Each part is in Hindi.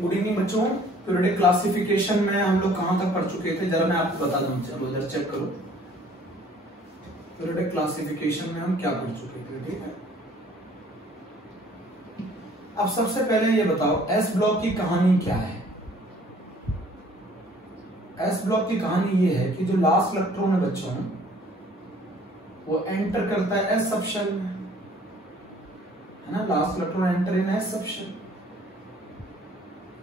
गुड इवनिंग बच्चों। पीरियोडिक क्लासिफिकेशन में हम लोग कहां तक पढ़ चुके थे, जरा मैं आपको बता दूं। चलो इधर चेक करो, पीरियोडिक क्लासिफिकेशन में हम क्या पढ़ चुके थे। ठीक है, अब सबसे पहले ये बताओ एस ब्लॉक की कहानी क्या है। एस ब्लॉक की कहानी ये है कि जो लास्ट इलेक्ट्रॉन है बच्चों, वो एंटर करता है एस सब शेल में, है ना। Last electron enter in s sub shell,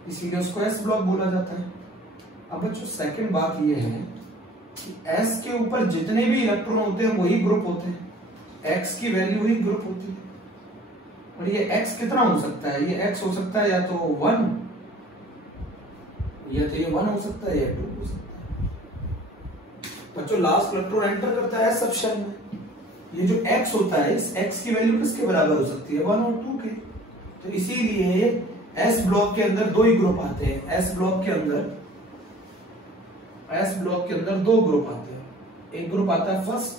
इसीलिए उसको एस ब्लॉक बोला जाता है। अब बच्चों सेकंड बात ये है कि एस के ऊपर जितने भी इलेक्ट्रॉन होते हैं वही ग्रुप होते हैं, एक्स की वैल्यू ही ग्रुप होती है। और ये एक्स कितना हो सकता है, ये एक्स हो सकता है या तो 1, या तो ये 1 हो सकता है या 2 हो सकता है। बच्चों लास्ट इलेक्ट्रॉन एंटर करता है एस सब शेल में, ये जो एक्स होता है इस एक्स की वैल्यू किसके बराबर हो सकती है, 1 और 2 के। तो इसीलिए एस ब्लॉक के अंदर दो ही ग्रुप आते हैं। एस ब्लॉक के अंदर दो ग्रुप आते हैं, एक ग्रुप आता है फर्स्ट,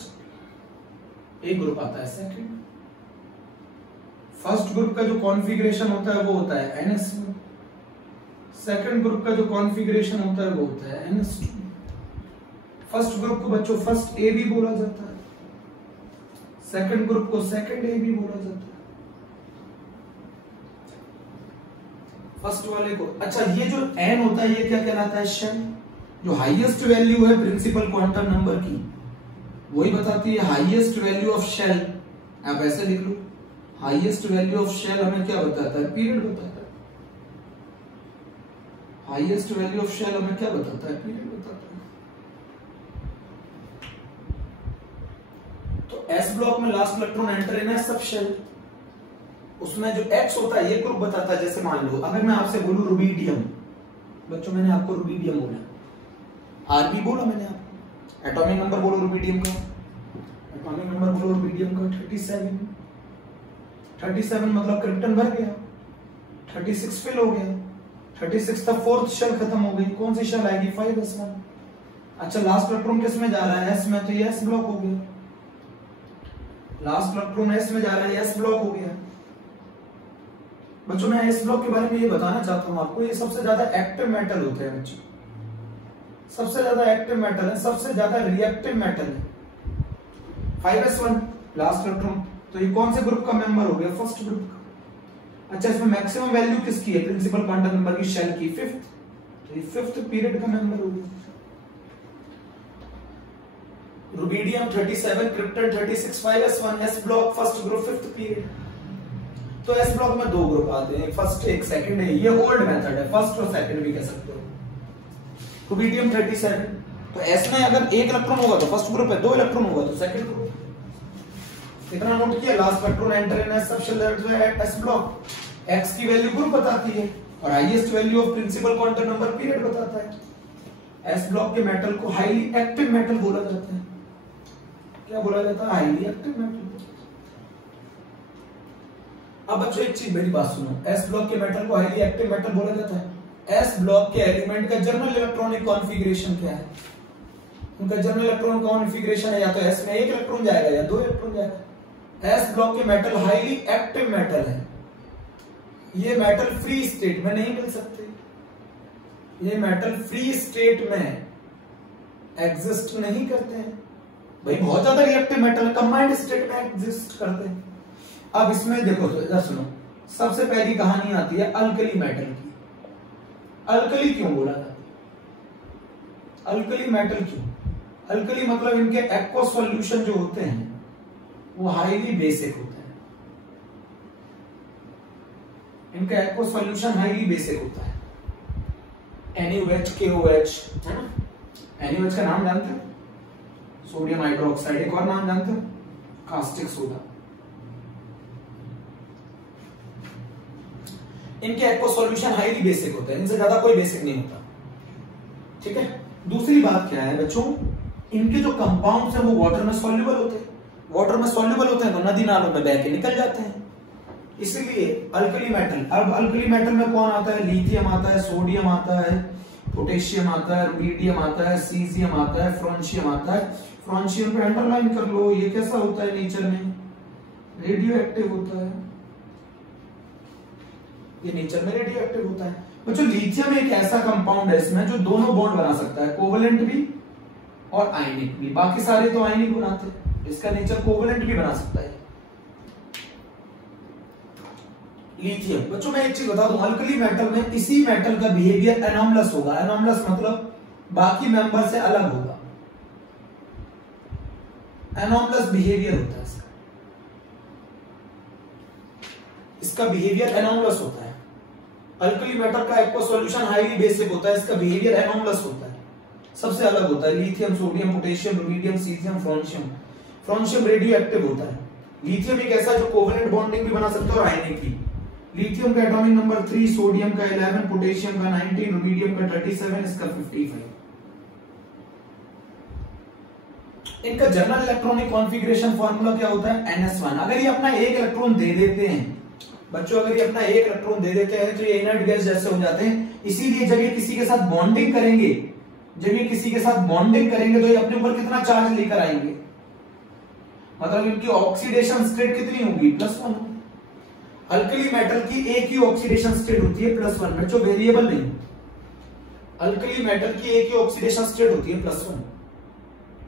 एक ग्रुप आता है सेकंड। फर्स्ट ग्रुप का जो कॉन्फ़िगरेशन होता है वो होता है NS, सेकंड ग्रुप का जो कॉन्फ़िगरेशन होता है वो होता है NS2। फर्स्ट ग्रुप को बच्चों फर्स्ट ए भी बोला जाता है, सेकंड ग्रुप को सेकंड ए भी बोला जाता है, फर्स्ट वाले को। अच्छा, ये जो n होता है ये क्या कहलाता है, शेल। जो हाईएस्ट वैल्यू है प्रिंसिपल क्वांटम नंबर की वही बताती है हाईएस्ट वैल्यू ऑफ शेल। आप ऐसे लिख लो, हाईएस्ट वैल्यू ऑफ शेल हमें क्या बताता है, पीरियड बताता है। हाईएस्ट वैल्यू ऑफ शेल हमें क्या बताता है, पीरियड बताता है। तो एस ब्लॉक में last electron enter in s sub shell, उसमें जो एक्स होता है ये ग्रुप बताता है। जैसे मान लो अगर मैं आपसे बोलूं रुबीडियम, बच्चों मैंने आपको रुबीडियम बोला, आरबी बोला मैंने आपको, एटॉमिक नंबर बोलो रुबीडियम का, एटॉमिक नंबर बोलो रुबीडियम का 37। 37 मतलब क्रिप्टन भर गया, 36 फिल हो गया, 36 तक फोर्थ शेल खत्म हो गई। कौन सी शेल आएगी, 5s1। अच्छा, लास्ट इलेक्ट्रॉन किस में जा रहा है, एस में, तो ये एस ब्लॉक हो गया। लास्ट इलेक्ट्रॉन एस में जा रहा है, एस ब्लॉक हो गया। बच्चों मैं एस ब्लॉक के बारे में ये बताना चाहता हूं आपको, ये सबसे ज्यादा एक्टिव मेटल होते हैं बच्चों, सबसे ज्यादा एक्टिव मेटल है, सबसे ज्यादा रिएक्टिव मेटल है। 5s1 लास्ट इलेक्ट्रॉन, तो ये कौन से ग्रुप का मेंबर हो गया, फर्स्ट ग्रुप का। अच्छा, इसमें मैक्सिमम वैल्यू किसकी है, प्रिंसिपल क्वांटम नंबर की, शेल की, 5th, तो ये 5th पीरियड का मेंबर हो गया। Rubidium 37, krypton 36, 5s1, S block first group 5th period. तो एस ब्लॉक में दो ग्रुप आते हैं, फर्स्ट एक सेकंड है, ये ओल्ड मेथड है, फर्स्ट और सेकंड भी कह सकते हो। रुबीडियम 37, तो एस में अगर एक इलेक्ट्रॉन होगा तो फर्स्ट ग्रुप है, दो इलेक्ट्रॉन होगा तो सेकंड ग्रुप। इतना नोट किया, last electron enter in s sub shell, s block. X की वैल्यू ग्रुप बताती है और highest value of principal quantum number period बताता है। एस ब्लॉक के मेटल को हाईली एक्टिव मेटल बोला जाता है। क्या बोला जाता है, हाईली एक्टिव मेटल। अब बच्चों एक चीज, मेरी बात सुनो, एस ब्लॉक के मेटल को हाईली एक्टिव मेटल बोला जाता है। एस ब्लॉक के एलिमेंट का जनरल इलेक्ट्रॉनिक कॉन्फ़िगरेशन क्या है, उनका जनरल इलेक्ट्रॉन कॉन्फ़िगरेशन है या तो एस में एक इलेक्ट्रॉन जाएगा या दो इलेक्ट्रॉन जाएगा। एस ब्लॉक के मेटल हाईली एक्टिव मेटल है, ये मेटल फ्री स्टेट में नहीं मिल सकते, ये मेटल फ्री स्टेट में एग्जिस्ट नहीं करते हैं भाई, बहुत ज्यादा रिएक्टिव मेटल कंबाइंड स्टेट में एग्जिस्ट करते हैं। अब इसमें देखो तो इधर सुनो, सबसे पहली कहानी आती है अल्कली मेटल की। अल्कली क्यों बोला जाता है, अल्कली मेटल क्यों, अल्कली मतलब इनके एक्वा सॉल्यूशन जो होते हैं वो हाईली बेसिक होते हैं, इनका एक्वा सॉल्यूशन हाईली बेसिक होता है। NaOH, KOH, है ना। NaOH का नाम जानते हो, सोडियम हाइड्रोक्साइड। एक और नाम जानते हो, कास्टिक सोडा। इनके एक्वा सॉल्यूशन हाईली बेसिक होते हैं, इनसे ज्यादा कोई बेसिक नहीं होता। ठीक है, दूसरी बात क्या है बच्चों, इनके जो कंपाउंड्स हैं वो वाटर में सॉल्युबल होते हैं। वाटर में सॉल्युबल होते हैं तो नदी नालों में बह के निकल जाते हैं, इसीलिए अल्कली मेटल। अब अल्कली मेटल में कौन आता है, लिथियम आता है, सोडियम आता है, पोटेशियम आता है, रुबीडियम आता है, सीजियम आता है, फ्रांशियम आता है। फ्रांशियम पे अंडरलाइन कर लो, ये कैसा होता है नेचर में, रेडियो एक्टिव होता है। ये नेचर में रेडियो एक्टिव होता है। बच्चों लिथियम एक ऐसा कंपाउंड है इसमें जो दोनों बॉन्ड बना सकता है, कोवलेंट भी और आयनिक भी। बाकी सारे तो आयनिक बनाते हैं, इसका नेचर कोवलेंट भी बना सकता है लिथियम। बच्चों मैं एक चीज बता दूं, अल्कली मेटल में इसी मेटल का बिहेवियर एनॉमलस होगा। एनॉमलस मतलब बाकी मेंबर से अलग होगा, एनॉमलस बिहेवियर होता है इसका बिहेवियर एनॉमलस होता है। अल्कली मेटल का एक्वा सॉल्यूशन हाईली बेसिक होता है, इसका बिहेवियर एनॉमलस होता है, सबसे अलग होता है। Lithium, sodium, potassium, rubidium, caesium, francium. Francium radio active होता है। लिथियम एक ऐसा जो कोवेलेंट बॉन्डिंग भी बना सकता है और आयनिक भी। लिथियम का एटॉमिक नंबर 3, सोडियम का 11, पोटेशियम का 19, रुबिडियम का 37, इसका 55। इनका जनरल इलेक्ट्रॉनिक कॉन्फ़िगरेशन फार्मूला क्या होता है? NS1। अगर ये अपना एक इलेक्ट्रॉन दे देते हैं बच्चों, अगर ये अपना एक इलेक्ट्रॉन दे देते हैं तो ये इनर्ट गैस जैसे हो जाते हैं। इसीलिए जब ये किसी के साथ बॉन्डिंग करेंगे, जब ये किसी के साथ बॉन्डिंग करेंगे तो ये अपने ऊपर कितना चार्ज लेकर आएंगे, मतलब इनकी ऑक्सीडेशन स्टेट कितनी होगी? +1। अल्कली मेटल की एक ही ऑक्सीडेशन स्टेट होती है +1, बच्चों वेरिएबल नहीं। अल्कली मेटल की एक ही ऑक्सीडेशन स्टेट होती है +1।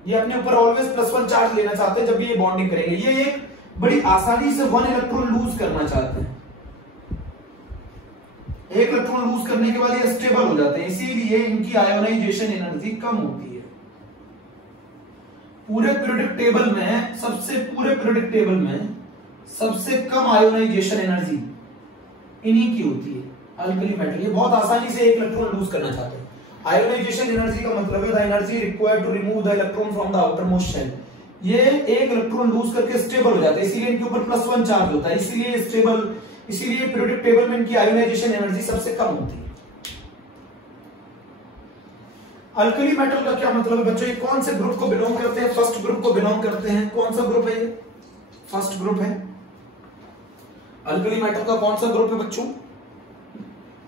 ये अपने ऊपर ऑलवेज +1 चार्ज लेना चाहते हैं जब भी ये बॉन्डिंग करेंगे। ये एक बड़ी आसानी से 1 इलेक्ट्रॉन लूज करना चाहते हैं। एक इलेक्ट्रॉन लूज करने के बाद ये स्टेबल हो जाते हैं, इसीलिए इनकी आयोनाइजेशन एनर्जी कम होती है। पूरे पीरियोडिक टेबल में सबसे कम आयोनाइजेशन एनर्जी इन्हीं की होती है, अल्कली मेटल। ये बहुत आसानी से एक इलेक्ट्रॉन लूज करना चाहते हैं। आयोनाइजेशन एनर्जी का मतलब है the energy required to remove the electron from the outer most shell. ये एक इलेक्ट्रॉन लूज करके स्टेबल हो जाता है, इसीलिए इनके ऊपर +1 चार्ज होता है, इसीलिए पीरियोडिक टेबल में इनकी आयोनाइजेशन एनर्जी सबसे कम होती है। अल्कली मेटल का क्या मतलब है बच्चों? ये कौन से ग्रुप को बिलोंग करते हैं? फर्स्ट ग्रुप को बिलोंग करते हैं। कौन सा ग्रुप है ये? फर्स्ट ग्रुप है। अल्कली मेटल का कौन सा ग्रुप है बच्चों?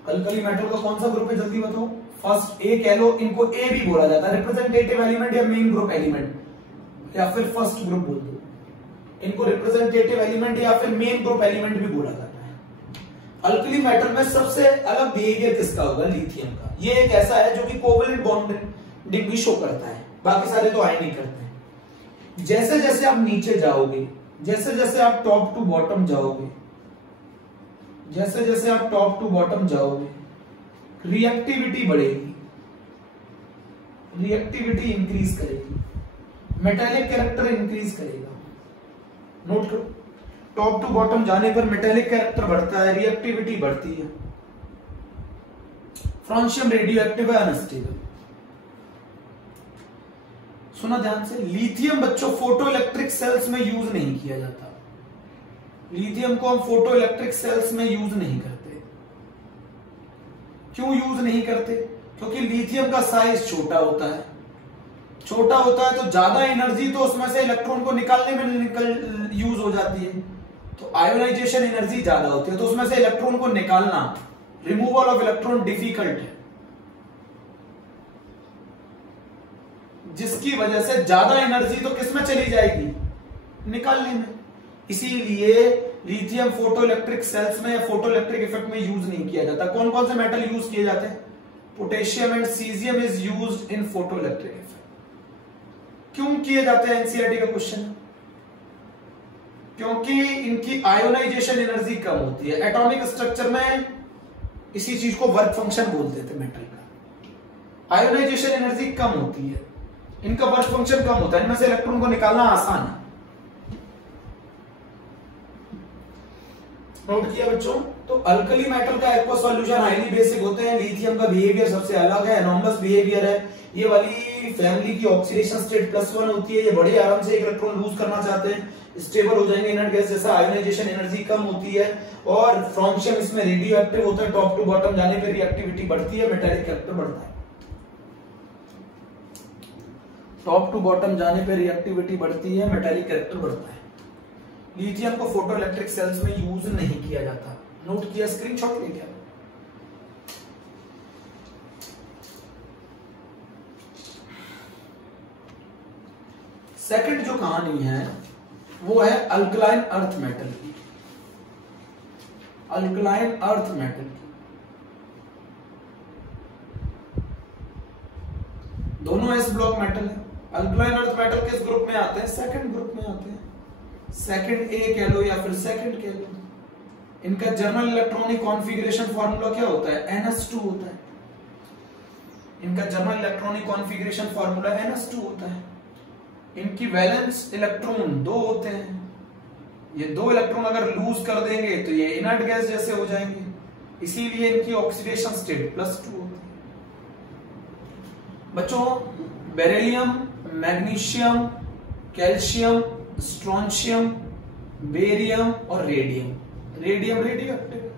अल्कली मेटल का कौन सा ग्रुप है, जल्दी बताओ। फर्स्ट। ए कह लो, इनको ए भी बोला जाता है, रिप्रेजेंटेटिव एलिमेंट या मेन ग्रुप एलिमेंट या फिर फर्स्ट ग्रुप बोल दो। इनको रिप्रेजेंटेटिव एलिमेंट या फिर मेन ग्रुप एलिमेंट भी बोला जाता है। अल्कली मेटल में सबसे अलग बिहेवियर किसका होगा? लिथियम का। ये एक ऐसा है जो कि कोवेलेंट बॉन्डिंग भी शो करता है, बाकी सारे तो आयनिक करते हैं। जैसे जैसे आप नीचे जाओगे, जैसे जैसे आप टॉप टू बॉटम जाओगे, जैसे जैसे आप टॉप टू बॉटम जाओगे, रिएक्टिविटी बढ़ेगी, रिएक्टिविटी इंक्रीज करेगी, मेटालिक कैरेक्टर इंक्रीज करेगा। नोट करो, टॉप टू बॉटम जाने पर मेटालिक कैरेक्टर बढ़ता है, रिएक्टिविटी बढ़ती है। फ्रांशियम रेडियो एक्टिव है, अनस्टेबल। सुना ध्यान से, लिथियम बच्चों फोटो इलेक्ट्रिक सेल्स में यूज नहीं किया जाता। लिथियम को हम फोटो इलेक्ट्रिक सेल्स में यूज नहीं करते। क्यों यूज नहीं करते? क्योंकि लिथियम का साइज छोटा होता है। छोटा होता है तो ज्यादा एनर्जी तो उसमें से इलेक्ट्रॉन को निकालने में यूज हो जाती है, तो आयोनाइजेशन एनर्जी ज्यादा होती है, तो उसमें से इलेक्ट्रॉन को निकालना, रिमूवल ऑफ इलेक्ट्रॉन डिफिकल्ट है, जिसकी वजह से ज्यादा एनर्जी तो किसमें चली जाएगी? निकालने में। इसीलिए लिथियम फोटो इलेक्ट्रिक सेल्स में या फोटो इलेक्ट्रिक इफेक्ट में यूज नहीं किया जाता। कौन कौन से मेटल यूज किए जाते हैं? Potassium and caesium is used in photo electric effect. क्यों किए जाते हैं? एनसीईआरटी का क्वेश्चन। क्योंकि इनकी आयोनाइजेशन एनर्जी कम होती है। एटॉमिक स्ट्रक्चर में इसी चीज को वर्क फंक्शन बोलते थे मेटल का। आयोनाइजेशन एनर्जी कम होती है, इनका वर्क फंक्शन कम होता है, इनमें से इलेक्ट्रॉन को निकालना आसान है। नोट किया बच्चों? तो अल्कली मेटल का एक्वा सॉल्यूशन हाईली बेसिक होते हैं। लिथियम का बिहेवियर सबसे अलग है, एनॉमलस बिहेवियर है। ये वाली फैमिली की ऑक्सीडेशन स्टेट +1 होती है। ये बड़े आराम से एक इलेक्ट्रॉन लूज करना चाहते हैं, स्टेबल हो जाएंगे इनर्ट गैस जैसा। आयोनाइजेशन एनर्जी कम होती है और फ्रांशियम इसमें रेडियो एक्टिव होता है। टॉप टू बॉटम जाने पर रिएक्टिविटी बढ़ती है, मेटालिक कैरेक्टर बढ़ता है। टॉप टू बॉटम जाने पर रिएक्टिविटी बढ़ती है, मेटालिक कैरेक्टर बढ़ता है। लिथियम को फोटो इलेक्ट्रिक सेल्स में यूज नहीं किया जाता। नोट किया? स्क्रीनशॉट ले क्या? सेकंड जो कहानी है वो है अल्कलाइन अर्थ मेटल की। अल्कलाइन अर्थ मेटल, दोनों एस ब्लॉक मेटल है। अल्कलाइन अर्थ मेटल किस ग्रुप में आते हैं? सेकंड ग्रुप में आते हैं। सेकंड ए कह लो या फिर सेकंड कह लो। इनका जर्नल इलेक्ट्रॉनिक कॉन्फ़िगरेशन फार्मूला क्या होता है? NH2 होता है। इनका journal electronic configuration formula NH2 होता है। इनकी वैलेंस इलेक्ट्रॉन 2 होते हैं। ये 2 इलेक्ट्रॉन अगर लूज कर देंगे तो ये इनर्ट गैस जैसे हो जाएंगे, इसीलिए इनकी ऑक्सीडेशन स्टेट +2 होती है। बच्चों, beryllium, magnesium, calcium, strontium, barium और radium, radium radio active,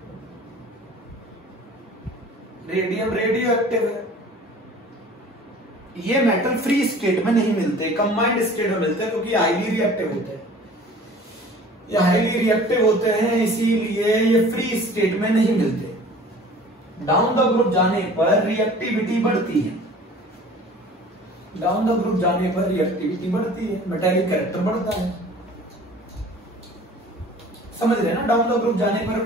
radium radio active है। ये मेटल फ्री स्टेट में नहीं मिलते, कंबाइंड स्टेट में मिलते हैं, क्योंकि हाईली रिएक्टिव होते हैं। ये हाईली रिएक्टिव होते हैं, इसीलिए ये फ्री स्टेट में नहीं मिलते। डाउन द ग्रुप जाने पर रिएक्टिविटी बढ़ती है, डाउन द ग्रुप जाने पर रिएक्टिविटी बढ़ती है, मेटालिक कैरेक्टर बढ़ता है। समझ रहे हैं ना? डाउन द ग्रुप जाने पर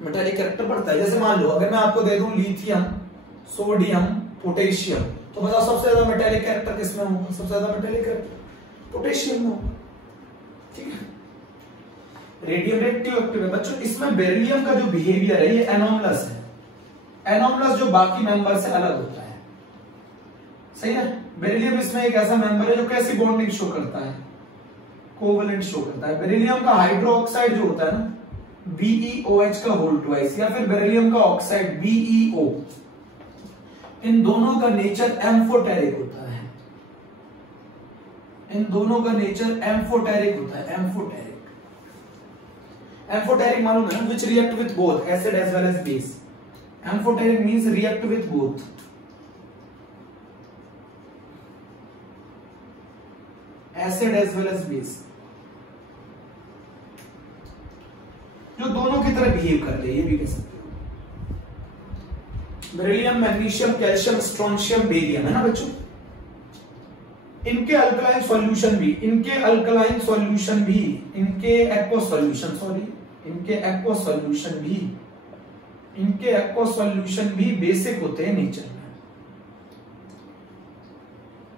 मेटालिक कैरेक्टर बढ़ता है। जैसे मान लो अगर मैं आपको दे दूं लिथियम, सोडियम, पोटेशियम, तो बताओ सबसे ज्यादा मेटालिक कैरेक्टर किसमें होगा? सबसे ज्यादा मेटालिक कैरेक्टर पोटेशियम में होगा। ठीक है, रेडियम रेडियो एक्टिव है। बच्चों, इसमें बेरिलियम का जो बिहेवियर है ये एनोमलस है। एनोमलस जो बाकी मेंबर से अलग होता है, सही है। बेरिलियम इसमें एक ऐसा मेंबर है जो कैसी बॉन्डिंग शो करता है? कोवलेंट शो करता है। बेरिलियम का हाइड्रोक्साइड जो होता है ना, BeOH का होल ट्वाइस, या फिर बेरिलियम का ऑक्साइड BeO, इन दोनों का नेचर एम्फोटेरिक होता है। इन दोनों का नेचर एम्फोटेरिक होता है। एम्फोटेरिक, एम्फोटेरिक मालूम है ना? Which react with both acid as well as base. Amphoteric means react with both, acid as well as base, जो दोनों की तरह बिहेव करते हैं, ये भी कह सकते हो। Beryllium, magnesium, calcium, strontium, barium है ना बच्चों। इनके अल्कलाइन सॉल्यूशन भी, इनके अल्कलाइन सॉल्यूशन भी, इनके एक्वा सॉल्यूशन, सॉरी, इनके एक्वा सॉल्यूशन भी, इनके एक्वा सॉल्यूशन भी बेसिक होते हैं नेचर में।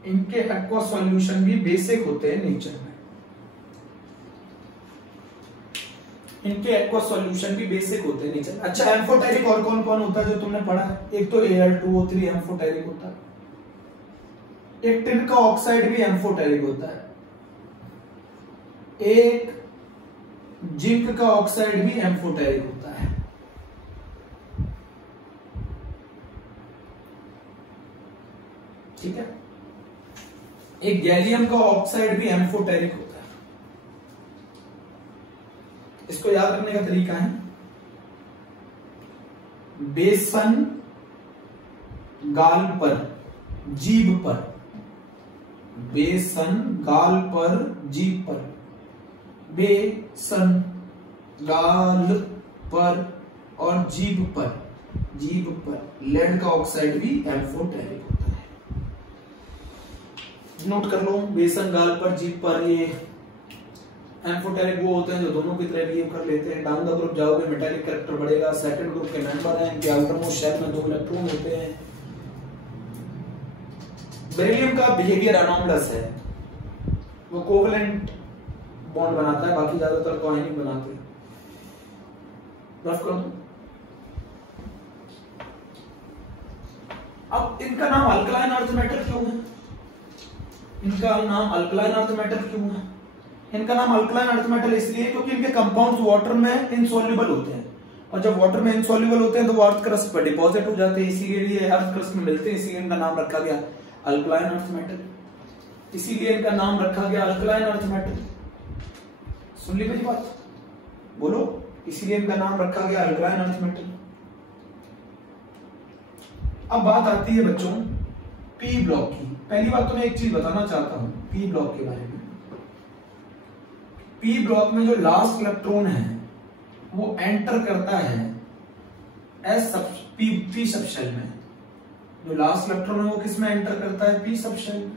इनके एक्वा सॉल्यूशन भी बेसिक होते हैं नेचर में। इनके एक्वा सॉल्यूशन भी बेसिक होते हैं नेचर। अच्छा, एम्फोटेरिक और कौन कौन होता है जो तुमने पढ़ा है? एक तो Al2O3 एम्फोटेरिक होता है, एक टिन का ऑक्साइड भी एम्फोटेरिक होता है, एक जिंक का ऑक्साइड भी एम्फोटेरिक होता है। ठीक है, एक गैलियम का ऑक्साइड भी एम्फोटेरिक होता है। इसको याद रखने का तरीका है, बेसन गाल पर, जीभ पर, बेसन गाल पर, जीभ पर, बेसन गाल पर और जीभ पर, जीभ पर लेड का ऑक्साइड भी एम्फोटेरिक होता है। नोट कर लो, बेसन गाल पर, जीभ पर, ये एम्फोटेरिक वो होते हैं जो दोनों की तरह बिहेव कर लेते हैं। डाउन द ग्रुप जाओगे मेटालिक कैरेक्टर बढ़ेगा। सेकंड ग्रुप के मेंबर हैं, इनके आउटर मोस्ट शेल में 2 इलेक्ट्रॉन होते हैं। बेरिलियम का बिहेवियर एनोमलस है, वो कोवलेंट बॉन्ड बनाता है, बाकी ज्यादातर को आयनिक बनाते हैं। रफ कर दो। अब इनका नाम अल्कलाइन अर्थ मेटल क्यों है? इनका नाम अल्कलाइन अर्थ मेटल क्यों है? इनका नाम अल्कलाइन अर्थ मेटल इसलिए क्योंकि इनके कंपाउंड्स वाटर में इनसॉल्युबल होते हैं, और जब वाटर में इनसॉल्युबल होते हैं तो वो अर्थ क्रस्ट पर डिपॉजिट हो जाते हैं, इसीलिए अर्थ क्रस्ट में मिलते हैं, इसीलिए इनका नाम रखा गया अल्कलाइन अर्थ मेटल। इसीलिए इनका नाम रखा गया अल्कलाइन अर्थ मेटल। सुन ली मेरी बात? बोलो, इसीलिए इनका नाम रखा गया अल्कलाइन अर्थ मेटल। अब बात आती है बच्चों पी ब्लॉक की। पहली बात तो मैं एक चीज बताना चाहता हूं पी ब्लॉक के बारे में। पी ब्लॉक में जो लास्ट इलेक्ट्रॉन है वो एंटर करता है पी सबशेल में। जो लास्ट इलेक्ट्रॉन है वो किस में एंटर करता है? पी सबशेल में।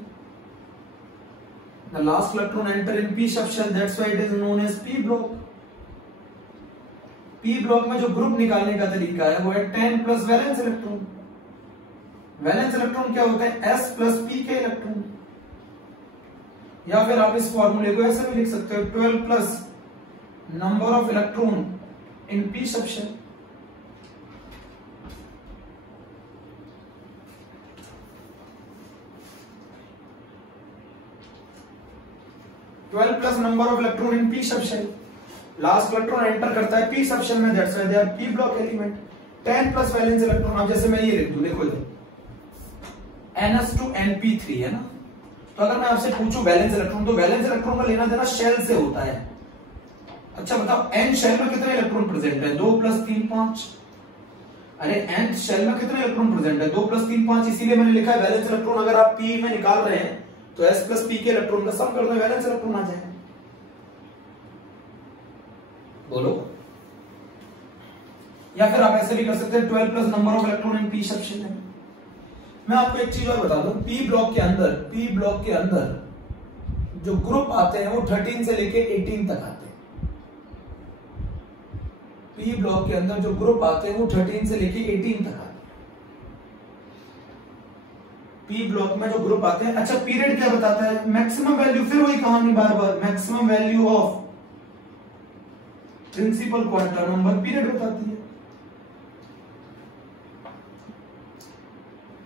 The last electron enter in p subshell, that's why it is known as p block. P block में जो ग्रुप निकालने का तरीका है वो है 10 plus valence electron. Valence electron क्या होता है? S प्लस पी के इलेक्ट्रॉन। या फिर आप इस फॉर्मूले को ऐसे भी लिख सकते हो 12 plus number of electron in p subshell. Plus number of electron in p subshell. Last electron enter करता है पी सबशेल में, that's why they R P block element. 10 plus valence electron. अब जैसे मैं ये लिख दूं, देखो इधर NS2 NP3 है ना, तो अगर मैं आपसे पूछूं वैलेंस इलेक्ट्रॉन, तो वैलेंस इलेक्ट्रॉन का लेना देना शेल से होता है। अच्छा बताओ n शेल में कितने इलेक्ट्रॉन प्रेजेंट है? 2 प्लस 3 5। अरे n शेल में कितने इलेक्ट्रॉन प्रेजेंट है? 2 प्लस 3 5। इसीलिए मैंने लिखा है वैलेंस इलेक्ट्रॉन अगर आप p में निकाल रहे हैं तो S प्लस पी के इलेक्ट्रॉन का सम कर दो, वैलेंस इलेक्ट्रॉन आ जाएगा। बोलो। या फिर आप ऐसे भी कर सकते हैं 12 plus number of electron in p subshell है। मैं आपको एक चीज और बता दूं, पी ब्लॉक के अंदर जो ग्रुप आते हैं वो 13 से लेके 18 तक आते हैं। पी ब्लॉक के अंदर जो ग्रुप आते हैं वो 13 से लेके 18 तक आते हैं। पी ब्लॉक में जो ग्रुप आते हैं। अच्छा पीरियड क्या बताता है? मैक्सिमम वैल्यू, फिर वही कहानी बार बार, maximum value of principal quantum number period बताती है।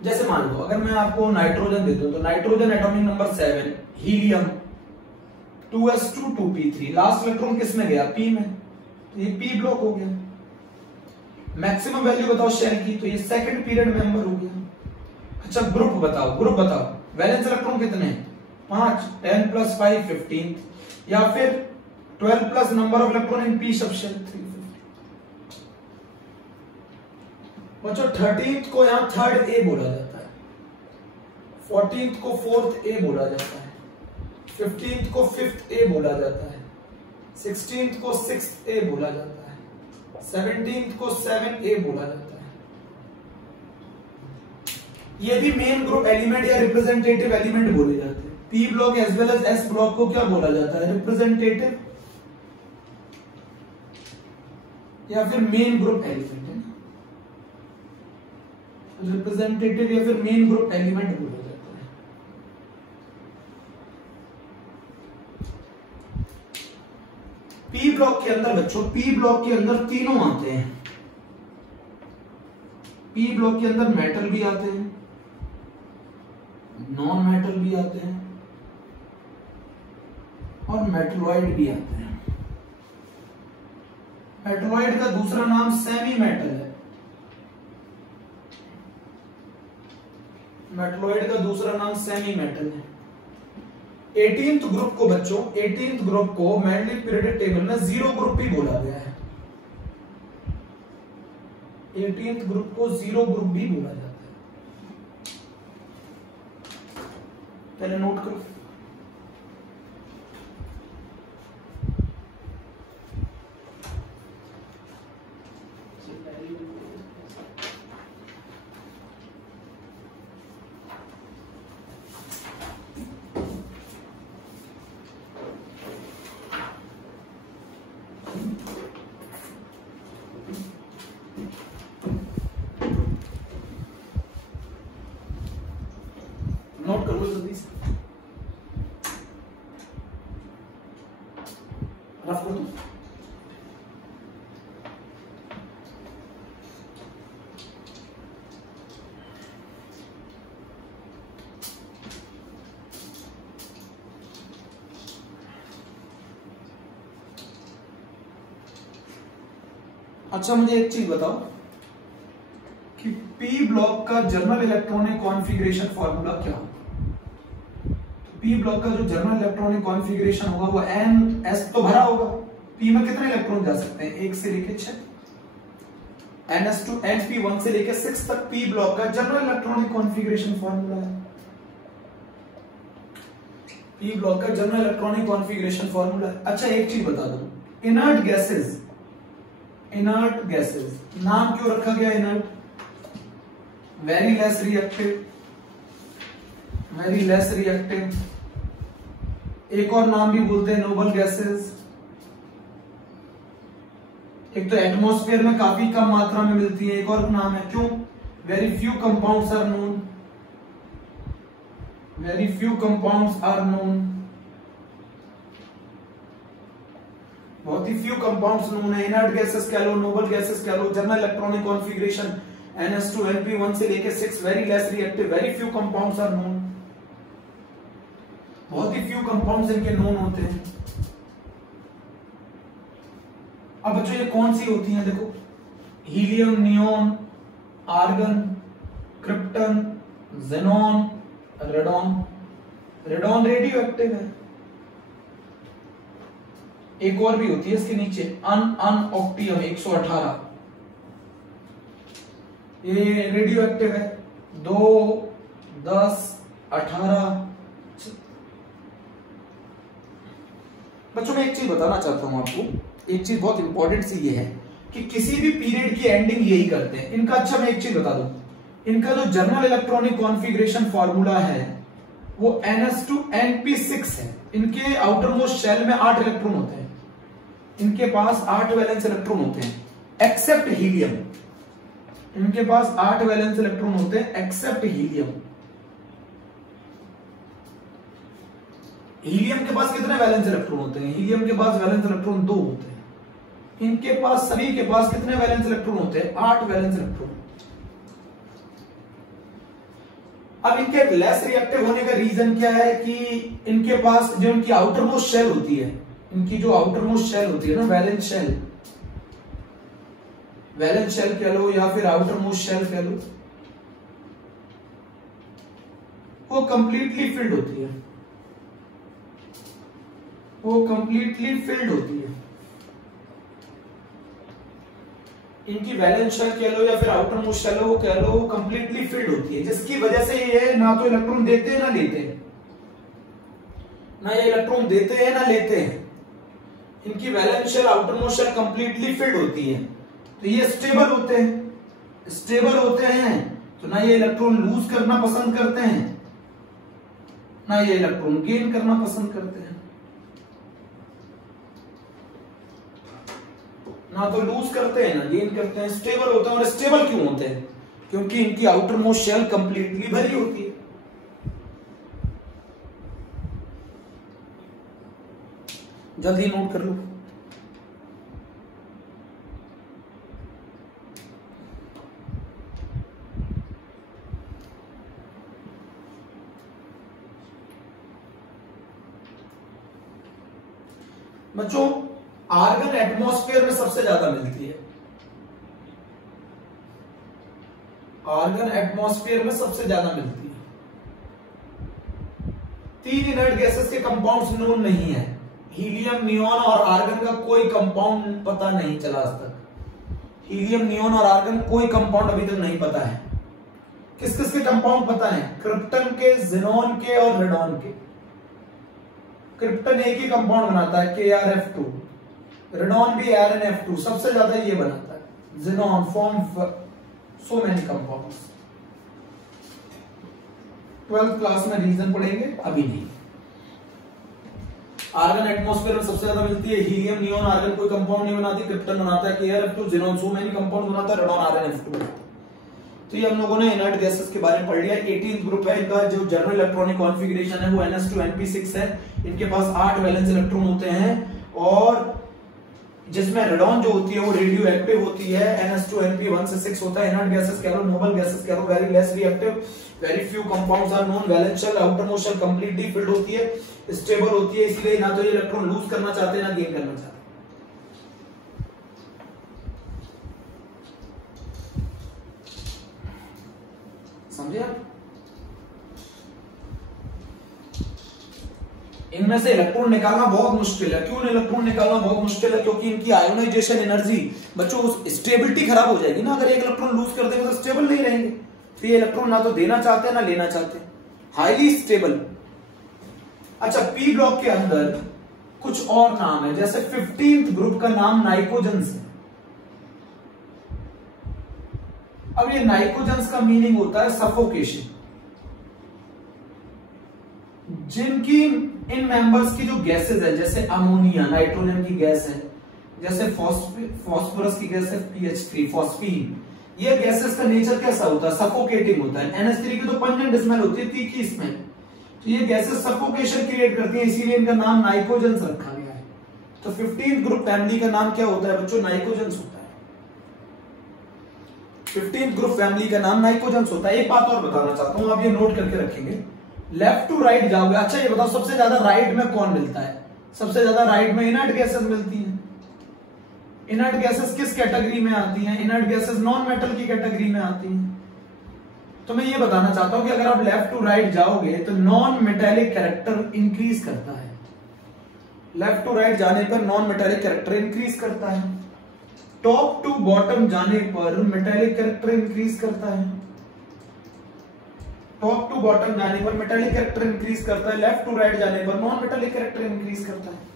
जैसे मान लो अगर मैं आपको नाइट्रोजन देता हूं तो nitrogen atomic number 7, helium 2s2 2p3, last electron किस में गया? पी में, तो ये पी ब्लॉक हो गया। मैक्सिमम वैल्यू बताओ शेल की, तो ये सेकंड पीरियड मेंबर हो गया। अच्छा ग्रुप बताओ, वैलेंस इलेक्ट्रॉन कितने हैं? 5, 10 प्लस 5 15, या फिर 12 plus number of electron in p subshell 350। बच्चों 13th को यहां थर्ड ए बोला जाता है, 14th को फोर्थ ए बोला जाता है, 15th को फिफ्थ ए बोला जाता है, 16th को सिक्स्थ ए बोला जाता है, 17th को 7 ए बोला जाता है। ये भी मेन ग्रुप एलिमेंट या रिप्रेजेंटेटिव एलिमेंट बोले जाते हैं। P block as well as s block को क्या बोला जाता है? रिप्रेजेंटेटिव या फिर मेन ग्रुप एलिमेंट है ना, रिप्रेजेंटेटिव या फिर मेन ग्रुप एलिमेंट बोला जाता है। पी ब्लॉक के अंदर बच्चों, पी ब्लॉक के अंदर तीनों आते हैं। पी ब्लॉक के अंदर मेटल भी आते हैं, नॉन मेटल भी आते हैं और मेटलॉइड भी आते हैं। मेटलॉइड का दूसरा नाम सेमी मेटल है। मेटलॉइड का दूसरा नाम सेमी मेटल है। 18th ग्रुप को बच्चों, 18th ग्रुप को मेंडलीव पीरियोडिक टेबल में जीरो ग्रुप भी बोला गया है। 18th ग्रुप को जीरो ग्रुप भी बोला जाता है। पहले नोट करो। नोट करो जल्दी से, रफ कर दो। अच्छा मुझे एक चीज बताओ कि पी ब्लॉक का जर्नल इलेक्ट्रॉनिक कॉन्फ़िगरेशन फॉर्मूला क्या होगा? पी ब्लॉक का जो जर्नल इलेक्ट्रॉनिक कॉन्फ़िगरेशन होगा वो NS तो भरा होगा। पी में कितने इलेक्ट्रॉन जा सकते हैं? 1 से लेकर 6। NS2 NP1 से लेकर 6 तक पी ब्लॉक का जनरल इलेक्ट्रॉनिक कॉन्फ़िगरेशन फॉर्मूला है। पी ब्लॉक का जनरल इलेक्ट्रॉनिक कॉन्फ़िगरेशन फॉर्मूला है। अच्छा एक चीज बता दो, इनर्ट गैसेस नाम क्यों रखा गया इनर्ट? वेरी लेस रिएक्टिव, एक और नाम भी बोलते हैं नोबल गैसेस, एक तो एटमॉस्फेयर में काफी कम मात्रा में मिलती है, एक और नाम है क्यों, very few compounds are known, very few compounds are known, बहुत ही फ्यू कंपाउंड्स नोन है। इनर्ट गैसेस कह लो, नोबल गैसेस कह लो, general electronic configuration NS2 NP1 से लेके 6, very less reactive, very few compounds are known, बहुत ही फ्यू कंपाउंड्स इनके नोन होते हैं। अब बच्चों ये कौन सी होती हैं, देखो helium, neon, argon, krypton, xenon, radon. Radon radio active है। एक और भी होती है इसके नीचे, अनऑक्टियम 118, ये रेडियो एक्टिव है। 2, 10, 18। बच्चों मैं एक चीज बताना चाहता हूं आपको, एक चीज बहुत इंपॉर्टेंट सी ये है कि किसी भी पीरियड की एंडिंग यही करते हैं इनका। अच्छा मैं एक चीज बता दूं, इनका जो जनरल इलेक्ट्रॉनिक कॉन्फ़िगरेशन फॉर्मूला है वो NS2 NP6 है। इनके आउटर मोस्ट शेल में 8 इलेक्ट्रॉन होते हैं, इनके पास 8 वैलेंस इलेक्ट्रॉन होते हैं एक्सेप्ट हीलियम। इनके पास 8 वैलेंस इलेक्ट्रॉन होते हैं एक्सेप्ट हीलियम। हीलियम के पास कितने वैलेंस इलेक्ट्रॉन होते हैं, हीलियम के पास वैलेंस इलेक्ट्रॉन 2 होते हैं। इनके पास सभी के पास कितने वैलेंस इलेक्ट्रॉन होते हैं, 8 वैलेंस इलेक्ट्रॉन। अब इनके लेस रिएक्टिव होने का रीजन क्या है कि इनके पास जो इनकी आउटर मोस्ट शेल होती है, इनकी जो आउटर मोस्ट शेल होती है ना, वैलेंस शेल, वैलेंस शेल कह लो या फिर आउटर मोस्ट शेल कह लो, वो कंप्लीटली फिल्ड होती है, वो कंप्लीटली फिल्ड होती है। इनकी वैलेंस शेल कह लो या फिर आउटर मोस्ट शेल वो कह लो, वो कंप्लीटली फिल्ड होती है, जिसकी वजह से ये ना तो इलेक्ट्रॉन देते हैं ना लेते हैं, ना ये इलेक्ट्रॉन देते हैं ना लेते हैं। इनकी valence shell outer most shell completely filled होती है, तो ये स्टेबल होते हैं। स्टेबल होते हैं तो ना ये इलेक्ट्रॉन लूज करना पसंद करते हैं, ना ये इलेक्ट्रॉन गेन करना पसंद करते हैं, ना तो लूज करते हैं ना गेन करते हैं, स्टेबल होते हैं। और स्टेबल क्यों होते हैं, क्योंकि इनकी आउटर मोस्ट शेल कंप्लीटली भरी होती है। जल्दी नोट कर लो। बच्चों आर्गन एटमॉस्फेयर में सबसे ज्यादा मिलती है, आर्गन एटमॉस्फेयर में सबसे ज्यादा मिलती है। 3 इनर्ट गैसेस के कंपाउंड्स नोन नहीं है, हीलियम, नियोन और आर्गन का कोई कंपाउंड पता नहीं चला आज तक। हीलियम, नियोन और आर्गन कोई कंपाउंड अभी तक नहीं पता है। किस किस के कंपाउंड पता है, क्रिप्टन के, जेनॉन के और रेडॉन के। क्रिप्टन एक ही कंपाउंड बनाता है KrF2, रेडॉन भी RnF2, सबसे ज्यादा ये बनाता है। Xenon form so many compounds. 12th class में रीजन पढ़ेंगे, अभी नहीं। आर्गन एटमॉस्फेयर में सबसे ज्यादा मिलती है, हीलियम, नियोन, आर्गन कोई कंपाउंड नहीं बनाती, क्रिप्टन बनाता है KrF2, xenon so many compound बनाता है, रेडॉन RnF2। तो ये हम लोगों ने इनर्ट गैसेस के बारे में पढ़ लिया। 18th ग्रुप है, इनका जो जनरल इलेक्ट्रॉनिक कॉन्फ़िगरेशन है वो NS2 NP6 है। इनके पास 8 वैलेंस इलेक्ट्रॉन होते हैं और जिसमें रेडॉन जो होती है वो रेडियो एक्टिव होती है। NS2 NP1 से 6 होता है। इनर्ट गैसेस कह लो, नोबल गैसेस कह लो, very less reactive, very few compounds are known, valence shell, outer most shell completely filled होती है, स्टेबल होती है, इसलिए ना तो ये इलेक्ट्रॉन लूज करना चाहते हैं ना गेन करना चाहते हैं। समझे आप? इनमें से इलेक्ट्रॉन निकालना बहुत मुश्किल है। क्यों इलेक्ट्रॉन निकालना बहुत मुश्किल है? क्योंकि इनकी आयोनाइजेशन एनर्जी, बच्चों स्टेबिलिटी खराब हो जाएगी ना। अगर एक इलेक्ट्रॉन लूज कर देंगे तो स्टेबल नहीं रहेंगे। तो ये इलेक्ट्रॉन ना तो देना चाहते हैं ना लेना चाहते हैं, हाईली स्टेबल। अच्छा, पी ब्लॉक के अंदर कुछ और नाम है, जैसे 15th ग्रुप का नाम नाइट्रोजन्स है। अब ये नाइट्रोजन्स का मीनिंग होता है सफोकेशन। जिनकी इन मेंबर्स की जो गैसेस है, जैसे अमोनिया नाइट्रोजन की गैस है, जैसे फास्फोरस की गैस है PH3 फॉस्फीन। ये गैसेस का नेचर कैसा होता है? सफोकेटिंग होता है। NH3 की तो पंजेंट स्मेल होती है, तीखी स्मेल। तो ये गैसेस सफोकेशन क्रिएट करती हैं, इसीलिए इनका नाम नाइट्रोजन्स रखा गया है। तो 15th ग्रुप फैमिली का नाम क्या होता है बच्चों? नाइट्रोजन्स होता है। 15th ग्रुप फैमिली का नाम नाइट्रोजन्स होता है। एक बात और बताना चाहता हूं, आप ये नोट करके रखेंगे। लेफ्ट टू राइट जाओगे। अच्छा ये बताओ सबसे ज्यादा राइट में कौन मिलता है? सबसे ज्यादा राइट में इनर्ट गैसेस मिलती हैं। इनर्ट गैसेस किस कैटेगरी में आती हैं? इनर्ट गैसेस नॉन मेटल की कैटेगरी में आती हैं। तो मैं ये बताना चाहता हूं कि अगर आप लेफ्ट टू राइट जाओगे तो नॉन मेटेलिक कैरेक्टर इंक्रीज करता है। लेफ्ट टू राइट जाने पर नॉन मेटेलिक कैरेक्टर इंक्रीज करता है। टॉप टू बॉटम जाने पर मेटेलिक कैरेक्टर इंक्रीज करता है। टॉप टू बॉटम जाने पर मेटेलिक कैरेक्टर इंक्रीज करता है। लेफ्ट टू राइट जाने पर नॉन मेटेलिक कैरेक्टर इंक्रीज करता है।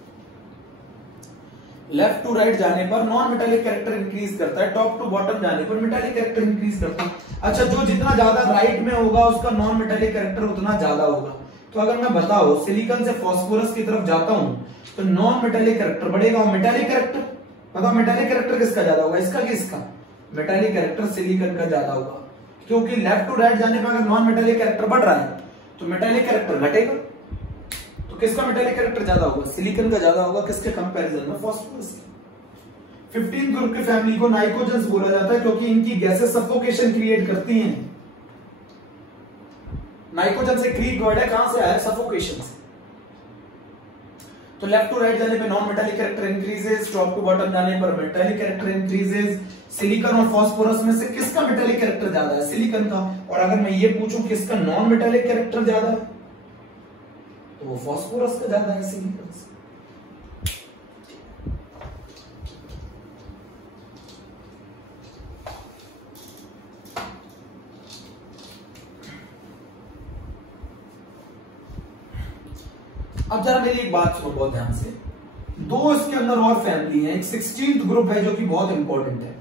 लेफ्ट टू राइट जाने पर नॉन मेटेलिक कैरेक्टर इंक्रीज करता है। टॉप टू बॉटम जाने पर मेटेलिक कैरेक्टर इंक्रीज करता है। अच्छा जो जितना ज्यादा राइट में होगा उसका नॉन मेटेलिक कैरेक्टर उतना ज्यादा होगा। तो अगर मैं बताओ सिलिकॉन से फास्फोरस की तरफ जाता हूं तो नॉन मेटेलिक कैरेक्टर बढ़ेगा। मेटेलिक कैरेक्टर बताओ, मेटेलिक कैरेक्टर किसका ज्यादा होगा? इसका कि इसका? मेटेलिक कैरेक्टर सिलिकॉन का ज्यादा होगा, क्योंकि लेफ्ट टू राइट जाने पर अगर नॉन मेटेलिक कैरेक्टर बढ़ रहा है तो मेटेलिक कैरेक्टर घटेगा। तो किसका मेटेलिक कैरेक्टर ज्यादा होगा? सिलिकॉन का ज्यादा होगा। किसके कंपैरिजन में? फास्फोरस। 15th ग्रुप की फैमिली को नाइट्रोजन्स बोला जाता है क्योंकि इनकी गैसेस सफोकेशन क्रिएट करती हैं। नाइट्रोजन से ग्रीक वर्ड है, कहां से आया? सफोकेशन से। तो लेफ्ट टू राइट जाने पे non metallic character increases, top to bottom जाने पर मेटेलिक कैरेक्टर इंक्रीजेस। सिलिकॉन और फास्फोरस में से किसका मेटेलिक कैरेक्टर ज्यादा है? सिलिकॉन का। और अगर मैं ये पूछूं किसका नॉन मेटेलिक कैरेक्टर ज्यादा है तो वो फास्फोरस का ज्यादा है सिलिकॉन से। अब जरा मेरी एक बात सुनो बहुत ध्यान से। दो इसके अंदर और फैमिली है। एक 16th ग्रुप है जो कि बहुत इंपॉर्टेंट है,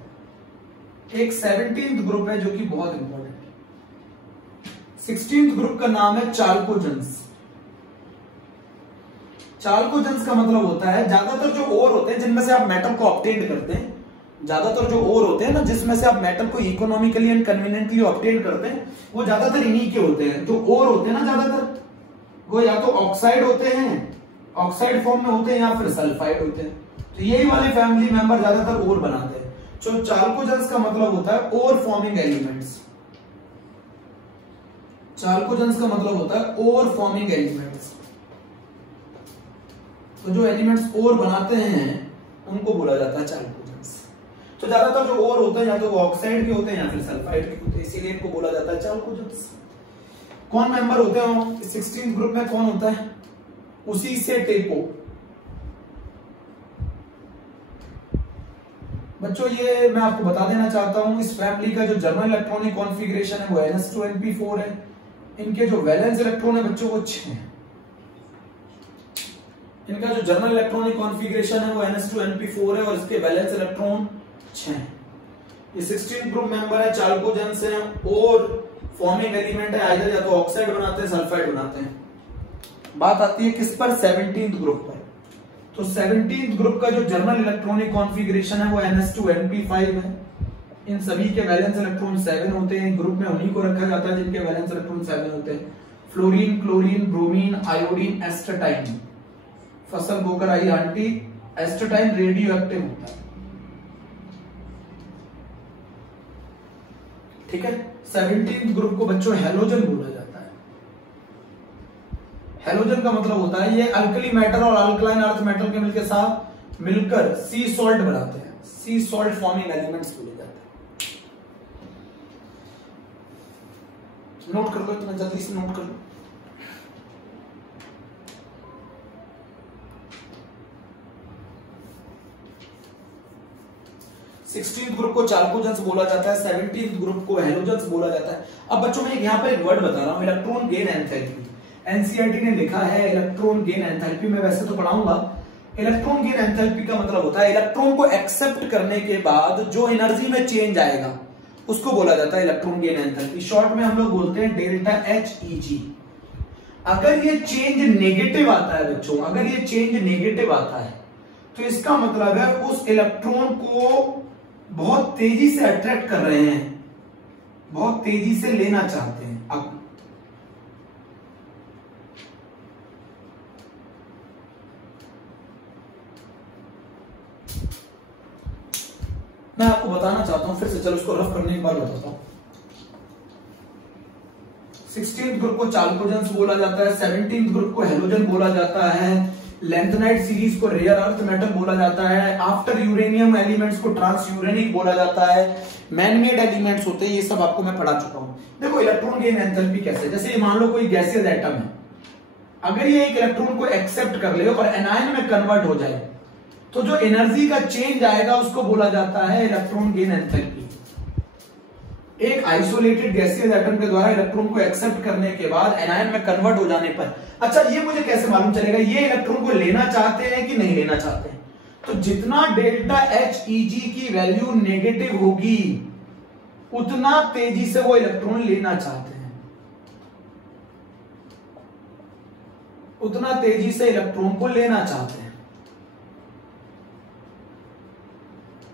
एक 17th ग्रुप है जो कि बहुत इंपॉर्टेंट है। 16th ग्रुप का नाम है चाल्कोजेंस। चाल्कोजेंस का मतलब होता है ज्यादातर जो ओर होते हैं जिनमें से आप मेटल को ऑब्टेन करते हैं, ज्यादातर जो ओर होते हैं ना जिसमें से आप मेटल को इकोनॉमिकली एंड कन्वीनियंटली ऑब्टेन करते हैं वो ज्यादातर इन्हीं के होते हैं। जो ओर होते हैं ना ज्यादातर वो या तो ऑक्साइड होते हैं, ऑक्साइड फॉर्म में होते हैं, या फिर सल्फाइड होते हैं। तो यही वाले फैमिली मेंबर ज्यादातर ओर बनाते हैं। जो चाल्कोजेंस का मतलब होता है ओर फॉर्मिंग एलिमेंट्स। चाल्कोजेंस का मतलब होता है ओर फॉर्मिंग एलिमेंट्स। तो जो एलिमेंट्स ओर बनाते हैं उनको बोला जाता है चाल्कोजेंस। तो ज्यादातर जो ओर होते हैं या तो वो ऑक्साइड के होते हैं या फिर सल्फाइड के होते हैं, इसीलिए इनको बोला जाता है चाल्कोजेंस। कौन मेंबर होते हैं 16th ग्रुप में? कौन होता है? उसी से टेपो। बच्चों ये मैं आपको बता देना चाहता हूं इस फैमिली का जो जर्नल इलेक्ट्रॉनिक कॉन्फ़िगरेशन है वो NS2NP4 है। इनके जो वैलेंस इलेक्ट्रॉन है बच्चों वो 6 है। इनका जो जर्नल इलेक्ट्रॉनिक कॉन्फ़िगरेशन है वो NS2NP4 है और इसके वैलेंस इलेक्ट्रॉन 6 है। ये 16th ग्रुप मेंबर है, चाल्कोजेंस है और फॉर्मिंग एलिमेंट है, आइदर या तो ऑक्साइड बनाते हैं सल्फाइड बनाते हैं। बात आती है किस पर? 17th ग्रुप पर। तो 17th ग्रुप का जो जर्नल इलेक्ट्रॉनिक कॉन्फ़िगरेशन है वो NS2NP5 है। इन सभी के वैलेंस इलेक्ट्रॉन 7 होते हैं। ग्रुप में उन्हीं को रखा जाता है जिनके वैलेंस इलेक्ट्रॉन 7 होते हैं। Fluorine, chlorine, bromine, iodine, astatine. फसल बोकर आई आंटी, एस्टेटाइन रेडियो एक्टिव होता है। ठीक है। 17th ग्रुप को बच्चों हैलोजन बोला जाता है। हैलोजन का मतलब होता है ये अल्कली मेटल और अल्कलाइन अर्थ मेटल के मिलकर सी सॉल्ट बनाते हैं। सी सॉल्ट फॉर्मिंग एलिमेंट्स बोले जाते हैं। नोट कर लो, इतना जल्दी से नोट कर लो। सिक्सटीन्थ ग्रुप को चाल्कोजेंस बोला जाता है, 17th ग्रुप को हैलोजेंस बोला जाता है। अब बच्चों में यहाँ पर एक वर्ड बता रहा हूं, इलेक्ट्रॉन गेन एंथैल्पी। एनसीईआरटी ने लिखा है इलेक्ट्रॉन गेन एंथैल्पी, मैं वैसे तो पढ़ाऊंगा। इलेक्ट्रॉन गेन एंथैल्पी का मतलब होता है इलेक्ट्रॉन को एक्सेप्ट करने के बाद जो एनर्जी में चेंज आएगा उसको बोला जाता है इलेक्ट्रॉन गेन एंथैल्पी। शॉर्ट में हम लोग बोलते हैं डेल्टा HEG। अगर ये चेंज नेगेटिव आता है बच्चों, अगर ये चेंज नेगेटिव आता है तो इसका मतलब है उस इलेक्ट्रॉन को बहुत तेजी से अट्रैक्ट कर रहे हैं, बहुत तेजी से लेना चाहते हैं। अब मैं आपको बताना चाहता हूं फिर से, चलो उसको रफ करने के बाद बताता हूं। 16th ग्रुप को चाल्कोजेंस बोला जाता है, 17th ग्रुप को हेलोजन बोला जाता है, लेंथेनाइट सीरीज को रेयर अर्थ मेटल बोला जाता है, आफ्टर यूरेनियम एलिमेंट्स को ट्रांस यूरेनिक बोला जाता है, मैनमेड एलिमेंट्स होते हैं, ये सब आपको मैं पढ़ा चुका हूं। देखो इलेक्ट्रॉन गेन एंथैल्पी कैसे, जैसे मान लो कोई गैसियस एटम है, अगर ये एक इलेक्ट्रॉन को एक्सेप्ट कर ले और एनायन में कन्वर्ट हो जाए तो जो एनर्जी का चेंज आएगा उसको बोला जाता है इलेक्ट्रॉन गेन एंथैल्पी। एक आइसोलेटेड गैसियस एटम के द्वारा इलेक्ट्रॉन को एक्सेप्ट करने के बाद एनायन में कन्वर्ट हो जाने पर, अच्छा ये मुझे कैसे मालूम चलेगा ये इलेक्ट्रॉन को लेना चाहते हैं कि नहीं लेना चाहते हैं? तो जितना डेल्टा HEG की वैल्यू नेगेटिव होगी उतना तेजी से वो इलेक्ट्रॉन लेना चाहते हैं, उतना तेजी से इलेक्ट्रॉन को लेना चाहते हैं।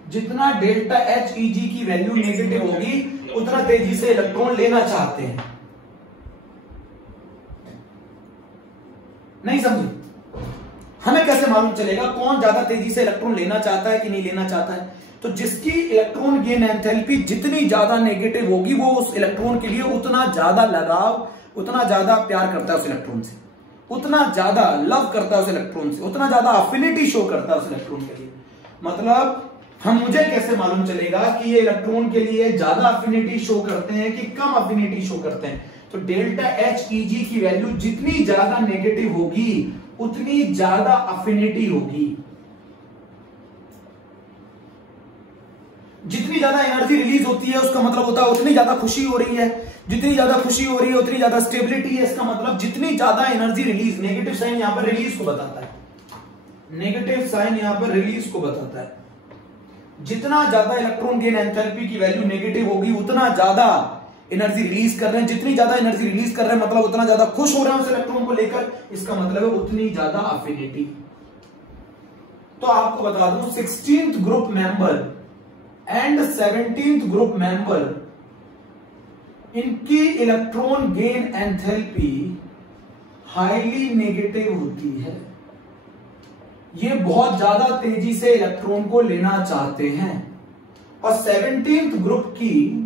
जितना डेल्टा HEG की वैल्यू नेगेटिव होगी उतना तेजी से इलेक्ट्रॉन लेना चाहते हैं। नहीं समझे? हमें कैसे मालूम चलेगा कौन ज्यादा तेजी से इलेक्ट्रॉन लेना चाहता है कि नहीं लेना चाहता है? तो जिसकी इलेक्ट्रॉन गेन एंथैल्पी जितनी ज्यादा नेगेटिव होगी वो उस इलेक्ट्रॉन के लिए उतना ज्यादा लगाव, उतना ज्यादा प्यार करता है उस इलेक्ट्रॉन से, उतना ज्यादा लव करता है उस इलेक्ट्रॉन से, उतना ज्यादा अफिनिटी शो करता है उस इलेक्ट्रॉन के लिए। मतलब हम मुझे कैसे मालूम चलेगा कि ये इलेक्ट्रॉन के लिए ज्यादा अफिनिटी शो करते हैं कि कम अफिनिटी शो करते हैं? तो डेल्टा HEG की वैल्यू जितनी ज्यादा नेगेटिव होगी उतनी ज्यादा अफिनिटी होगी, जितनी ज्यादा एनर्जी रिलीज होती है उसका मतलब होता है उतनी ज्यादा खुशी हो रही है, जितनी ज्यादा खुशी हो रही है उतनी ज्यादा स्टेबिलिटी है। इसका मतलब जितनी ज्यादा एनर्जी रिलीज, नेगेटिव साइन यहां पर रिलीज को बताता है, नेगेटिव साइन यहां पर रिलीज को बताता है। जितना ज्यादा इलेक्ट्रॉन गेन एंथैल्पी की वैल्यू नेगेटिव होगी उतना ज्यादा एनर्जी रिलीज कर रहे हैं, जितनी ज्यादा एनर्जी रिलीज कर रहे हैं मतलब उतना ज्यादा खुश हो रहे हैं उस इलेक्ट्रॉन को लेकर, इसका मतलब है उतनी ज्यादा अफिनिटी। तो आपको बता दूं 16th group member and 17th group member, इनकी electron gain enthalpy highly negative होती है। ये बहुत ज्यादा तेजी से इलेक्ट्रॉन को लेना चाहते हैं। और 17th ग्रुप की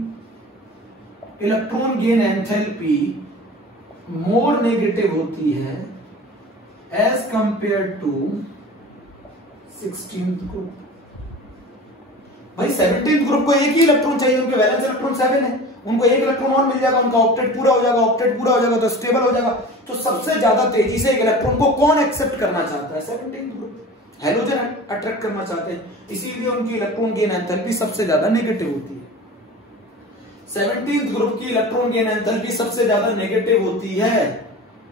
electron gain enthalpy more negative होती है as compare to 16th group. भाई 17th ग्रुप को एक ही इलेक्ट्रॉन चाहिए, उनके वैलेंस इलेक्ट्रॉन 7 है, उनको एक इलेक्ट्रॉन और मिल जाएगा, उनका ऑक्टेट पूरा हो जाएगा, ऑक्टेट पूरा हो जाएगा तो स्टेबल हो जाएगा। तो सबसे ज्यादा तेजी से एक इलेक्ट्रॉन को कौन एक्सेप्ट करना चाहता है? 17th ग्रुप, हेलोजन अट्रैक्ट करना चाहते हैं, इसीलिए उनकी इलेक्ट्रॉन गेन एंथैल्पी सबसे ज्यादा नेगेटिव होती है। 17th ग्रुप की इलेक्ट्रॉन गेन एंथैल्पी सबसे ज्यादा नेगेटिव होती है।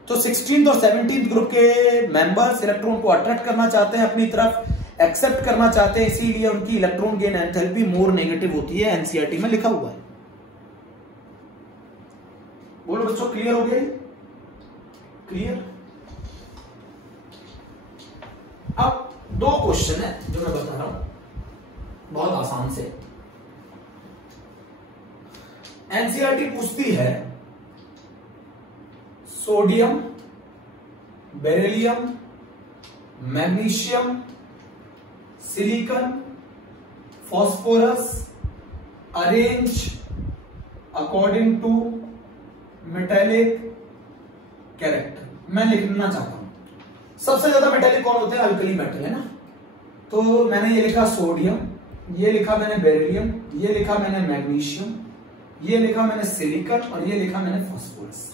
तो 16th और 17th ग्रुप के मेंबर्स इलेक्ट्रॉन को अट्रैक्ट करना चाहते हैं, अपनी तरफ एक्सेप्ट करना चाहते हैं, इसीलिए उनकी electron gain enthalpy more negative होती है। एनसीईआरटी में लिखा हुआ है। बोलो बच्चों, क्लियर हो गया? क्लियर? अब 2 क्वेश्चन है जो मैं बता रहा हूं बहुत आसान से। एनसीईआरटी पूछती है sodium, beryllium, magnesium, silicon, phosphorus arrange according to metallic character. मैं लिखना चाहता हूं सबसे ज्यादा मेटेलिक कौन होते हैं? अल्कली मेटल है ना। तो मैंने ये लिखा सोडियम, ये लिखा मैंने बेरिलियम, ये लिखा मैंने मैग्नीशियम, ये लिखा मैंने सिलिकॉन और ये लिखा मैंने फास्फोरस।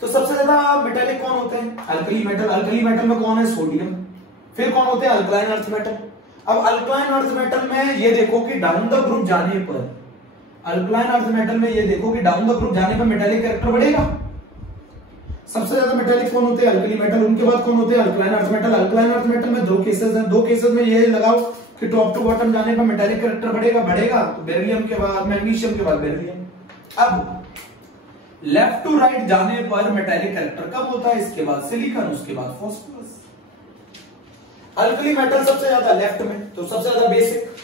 तो सबसे ज्यादा मेटेलिक कौन होते हैं? Alkali metal. अल्कली मेटल में कौन है? सोडियम। फिर कौन होते हैं? Alkaline earth metal. अब अल्कलाइन अर्थ मेटल में ये देखो कि डाउन द ग्रुप जाने पर, अल्कलाइन अर्थ मेटल में ये देखो कि डाउन द ग्रुप जाने पर मेटेलिक कैरेक्टर बढ़ेगा। सबसे ज्यादा मेटेलिक कौन होते हैं? Alkali metal. उनके बाद कौन होते हैं? Alkaline earth metal. Alkaline earth metal में 2 केसेस हैं, 2 केसेस में ये लगाओ कि टॉप टू बॉटम जाने पर मेटेलिक कैरेक्टर बढ़ेगा तो बेरिलियम के बाद मैग्नीशियम के बाद बेरिलियम। अब लेफ्ट टू राइट जाने पर मेटेलिक कैरेक्टर कब होता है? इसके बाद सिलिकॉन, उसके बाद फास्फोरस। अल्कली मेटल सबसे ज्यादा लेफ्ट में, तो सबसे ज्यादा बेसिक,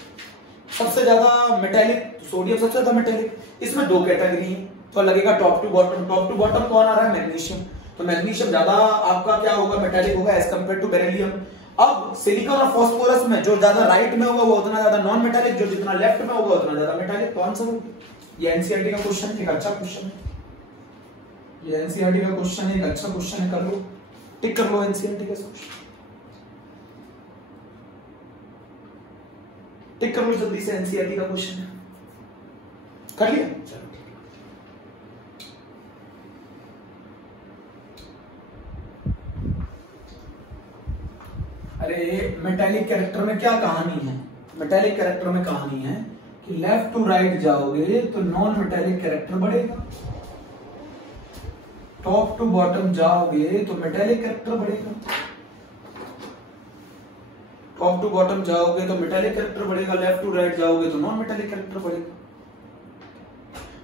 सबसे ज्यादा मेटेलिक, तो सोडियम सबसे ज्यादा मेटेलिक। इसमें दो कैटेगरी है, तो लगेगा top to bottom. Top to bottom कौन आ रहा है? मैग्नीशियम। तो मैग्नीशियम ज्यादा आपका क्या होगा? मेटेलिक होगा एज कंपेयर टू बेरिलियम। अब सिलिकॉन और फास्फोरस में जो ज्यादा राइट में होगा वो उतना ज्यादा नॉन मेटेलिक, जो जितना लेफ्ट में होगा उतना ज्यादा मेटेलिक। तो आंसर होगा ये। एनसीईआरटी का क्वेश्चन, एक अच्छा क्वेश्चन है ये। एनसीईआरटी का क्वेश्चन है, एक अच्छा क्वेश्चन है, कर लो, टिक कर लो एनसीईआरटी का क्वेश्चन, टिक कर लो जल्दी से। एनसीईआरटी का क्वेश्चन है, कर लिया? चलो अरे मेटेलिक कैरेक्टर में क्या कहानी है? मेटेलिक कैरेक्टर में कहानी है कि लेफ्ट टू राइट जाओगे तो नॉन मेटेलिक कैरेक्टर बढ़ेगा, टॉप टू बॉटम जाओगे तो मेटेलिक कैरेक्टर बढ़ेगा, टॉप टू बॉटम जाओगे तो मेटेलिक कैरेक्टर बढ़ेगा, लेफ्ट टू राइट जाओगे तो नॉन मेटेलिक कैरेक्टर बढ़ेगा।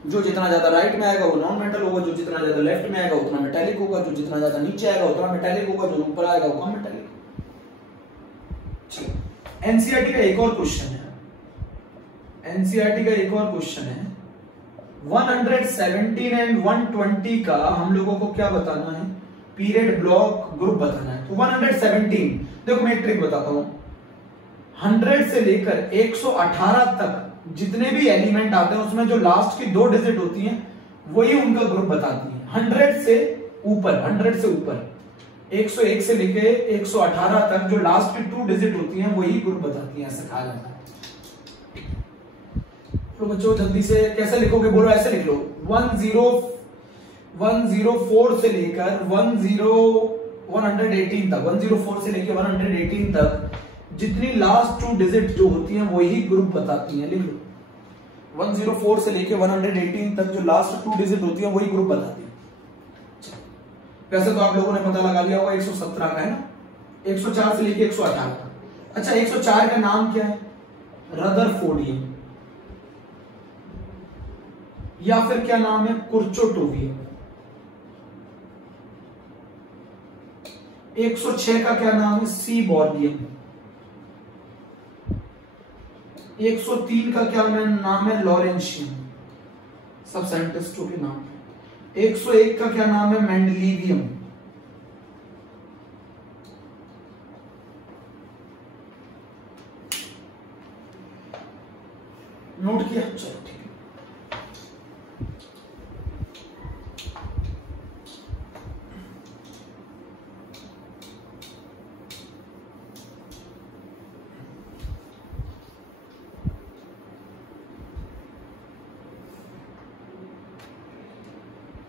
जो जितना ज्यादा राइट में आएगा वो नॉन मेटल होगा, जो जितना ज्यादा लेफ्ट में आएगा उतना मेटेलिक होगा, जो जितना ज्यादा नीचे आएगा उतना मेटेलिक होगा, जो ऊपर आएगा वो कम मेटेलिक। एनसीईआरटी का एक और क्वेश्चन है, एनसीईआरटी का एक और क्वेश्चन है 117 एंड 120 का हम लोगों को क्या बताना है? पीरियड ब्लॉक ग्रुप बताना है। तो 117, देखो मैं एक ट्रिक बताता हूं, 100 से लेकर 118 तक जितने भी एलिमेंट आते हैं उसमें जो लास्ट की 2 डिजिट होती हैं वही उनका ग्रुप बताती है। 100 से ऊपर, 100 से ऊपर 101 से लेके 118 तक जो लास्ट की 2 डिजिट होती हैं वही ग्रुप बताती हैं, ऐसा कहा जाता है। तो बच्चों जल्दी से कैसे लिखोगे? बोलो, ऐसे लिख लो 104 से लेकर 118 तक, 104 से लेकर 118 तक जितनी लास्ट 2 डिजिट जो होती हैं वही ग्रुप बताती हैं। लिख लो 104 से लेकर 118 तक जो लास्ट 2 डिजिट होती हैं वही ग्रुप बताती है। वैसे तो आप लोगों ने पता लगा लिया होगा 117 का है ना, 104 से लेके 118 तक। अच्छा 104 का नाम क्या है? रदरफोर्डियम, या फिर क्या नाम है? कुर्चोटोवियम। 106 का क्या नाम है? सीबॉर्गियम। 103 का क्या नाम है? लॉरेंशियम। सब साइंटिस्टों के नाम। 101 का क्या नाम है? मेंडलीवियम। नोट किया? चलो ठीक है।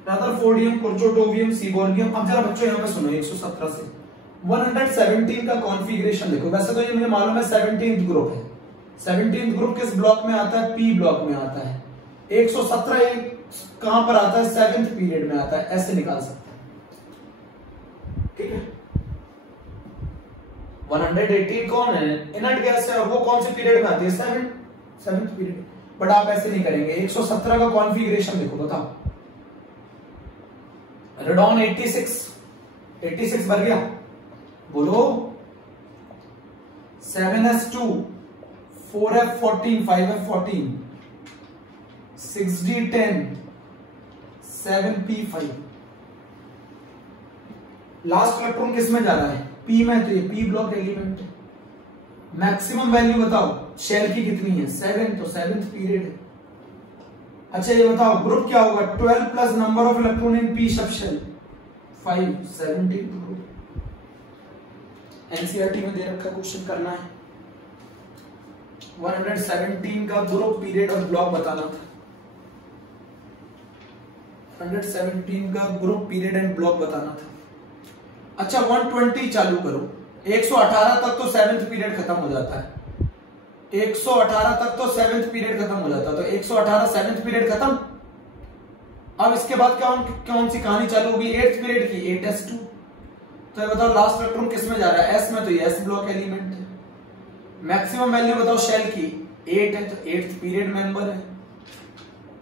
रदरफोर्डियम, कुर्चोटोवियम, सीबॉर्गियम। अब जरा बच्चों यहाँ पे सुनो, 117 से 117 का कॉन्फ़िगरेशन देखो। वैसे तो ये मुझे मालूम है 17th ग्रुप है। 17th ग्रुप किस ब्लॉक में आता है? पी ब्लॉक में आता है। 117 कहां पर आता है? 7th पीरियड में आता है। ऐसे निकाल सकते हैं, ठीक है। 118 कौन है? इनर्ट गैस है, और वो कौन से पीरियड में आती है? 7th period. बट आप ऐसे नहीं करेंगे। 117 का कॉन्फ़िगरेशन देखो, बताओ। रेडॉन 86 भर गया, बोलो। 7s2, 4f14, 5f14, 6d10, 7p5। Last electron किस में जा रहा है? पी में। तो ये पी ब्लॉक एलिमेंट है। मैक्सिमम वैल्यू बताओ शेल की कितनी है? 7, तो 7th पीरियड है। अच्छा ये बताओ ग्रुप क्या होगा? 12 plus number of electron in p sub shell 5, 17 group. NCERT में दे रखा क्वेश्चन करना है। 117 का ग्रुप, पीरियड और ब्लॉक बताना था। 117 का ग्रुप, पीरियड एंड ब्लॉक बताना था। अच्छा 120 चालू करो। 118 तक तो 7th पीरियड खत्म हो जाता है। 118 तक तो 7th पीरियड खत्म हो जाता है। तो 118 7th पीरियड खत्म। अब इसके बाद कौन सी कहानी चालू होगी? 8th पीरियड की, 8s2। तो ये बताओ लास्ट इलेक्ट्रॉन किस में जा रहा है? एस में। तो ये एस ब्लॉक एलिमेंट है। मैक्सिमम वैल्यू बताओ शेल की, 8 है, तो 8th पीरियड मेंबर है।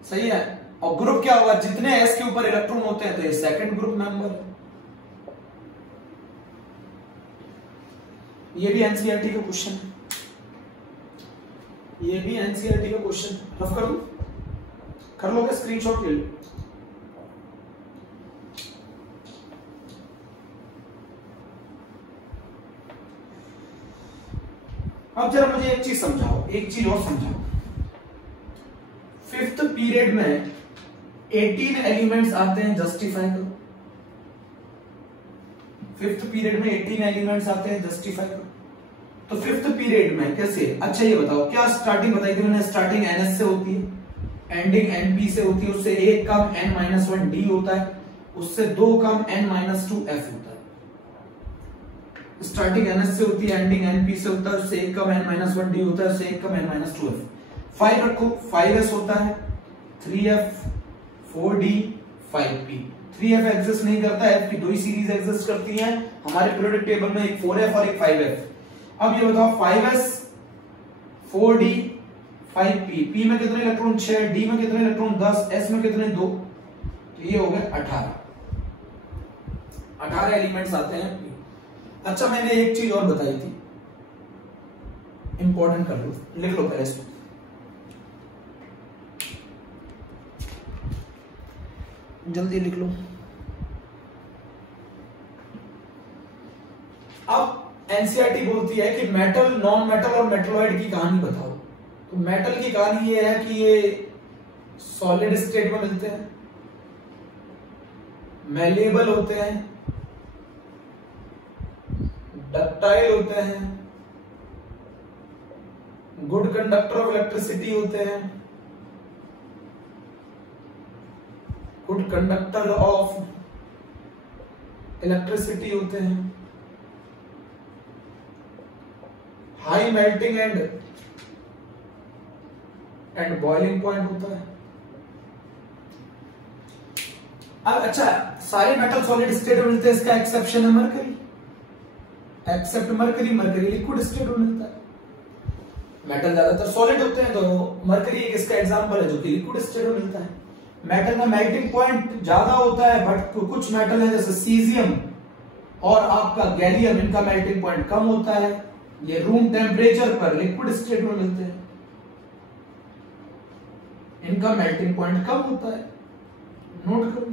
सही है। और ग्रुप क्या होगा? जितने एस के ऊपर इलेक्ट्रॉन होते हैं तो ये 2nd ग्रुप मेंबर है। ये भी एनसीईआरटी का क्वेश्चन है, ये भी एनसीईआरटी का क्वेश्चन। रफ कर दूं, कर लोगे, स्क्रीनशॉट ले लो। अब जरा मुझे एक चीज समझाओ, एक चीज और समझाओ। 5th पीरियड में 18 एलिमेंट्स आते हैं, जस्टिफाई करो। 5th पीरियड में 18 एलिमेंट्स आते हैं, जस्टिफाई करो। तो 5th पीरियड में कैसे? अच्छा ये बताओ, क्या स्टार्टिंग बताई थी मैंने, स्टार्टिंग एनएस से होती है, एंडिंग एनपी से होती है, उससे एक कम n-1 डी होता है, उससे दो कम n-2 एफ होता है। स्टार्टिंग एनएस से होती है, एंडिंग एनपी से होता है, उससे एक कम n-1 डी होता है, उससे एक कम n-2 एफ। 5 रखो, 5s होता है, 3f, 4d, 5p। 3f exist नहीं करता, f की दो ही सीरीज एग्जिस्ट करती हैं हमारे पीरियोडिक टेबल में, एक 4f और एक 5f। अब ये बताओ 5s, 4d, 5p, p में कितने इलेक्ट्रॉन 6, d में कितने इलेक्ट्रॉन 10, s में कितने 2, तो ये हो गए 18 एलिमेंट्स आते हैं। अच्छा मैंने एक चीज और बताई थी, इंपॉर्टेंट कर लो, लिख लो पहले इसको। जल्दी लिख लो। अब एनसीईआरटी बोलती है कि मेटल, नॉन मेटल और मेटलॉइड की कहानी बताओ। तो मेटल की कहानी ये है कि ये सॉलिड स्टेट में मिलते हैं, मैलेबल होते हैं, डक्टाइल होते हैं, गुड कंडक्टर ऑफ इलेक्ट्रिसिटी होते हैं, गुड कंडक्टर ऑफ इलेक्ट्रिसिटी होते हैं, high melting and boiling point होता है। अब अच्छा, सारे मेटल सॉलिड स्टेट में मिलते हैं, इसका एक्सेप्शन है mercury, except mercury, mercury liquid state में मिलता है। मेटल ज्यादातर सॉलिड होते हैं, तो मरकरी एक इसका एग्जांपल है जो कि लिक्विड स्टेट में मिलता है। मेटल में मेल्टिंग पॉइंट ज्यादा होता है, बट कुछ मेटल है जैसे सीजियम और आपका गैलियम, इनका मेल्टिंग पॉइंट कम होता है, ये रूम टेम्परेचर पर लिक्विड स्टेट में मिलते हैं, इनका मेल्टिंग पॉइंट कम होता है। नोट करो,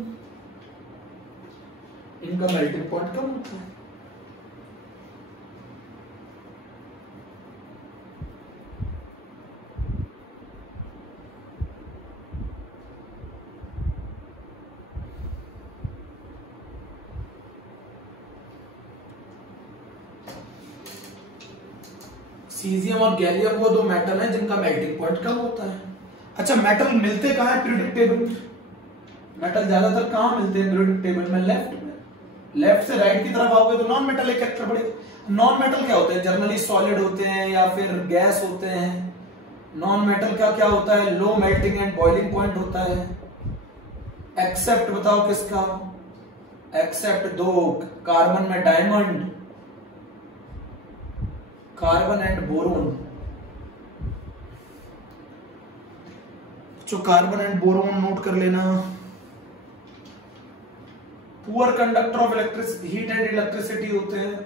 इनका मेल्टिंग पॉइंट कम होता है। सीजियम और गैलियम वो दो मेटल हैं जिनका मेल्टिंग पॉइंट कम होता है। अच्छा मेटल मिलते कहां है पीरियोडिक टेबल में? मेटल ज्यादातर कहां मिलते हैं पीरियोडिक टेबल में? लेफ्ट में। लेफ्ट से राइट की तरफ आओगे तो नॉन मेटल एक कैरेक्टर बढ़ेगा। नॉन मेटल क्या होते हैं? जनरली सॉलिड होते हैं या फिर गैस होते हैं। नॉन मेटल का क्या होता है? Low melting and boiling point होता है। एक्सेप्ट बताओ किसका? एक्सेप्ट दो, कार्बन में डायमंड, कार्बन एंड बोरोन। जो कार्बन एंड बोरोन नोट कर लेना। Poor conductor of electricity, heat and electricity होते हैं,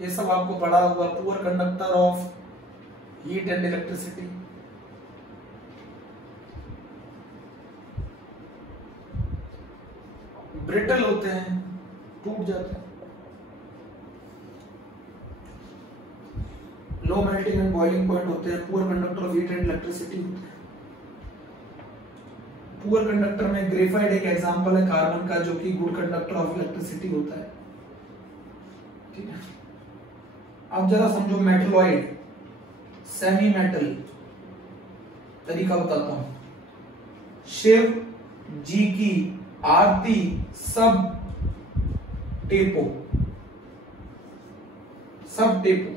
ये सब आपको पढ़ा होगा। Poor conductor of heat and electricity. Brittle होते हैं, टूट जाते हैं। Low melting and boiling point होते हैं। Poor conductor of heat and electricity होते हैं। पुअर कंडक्टर में ग्रेफाइट एक एग्जांपल है कार्बन का, जो कि गुड कंडक्टर ऑफ इलेक्ट्रिसिटी होता है। ठीक है, अब जरा समझो मेटलॉइड, सेमी मेटल, तरीका बताता हूं। शिव जी की आरती सब टेपो, सब टेपो,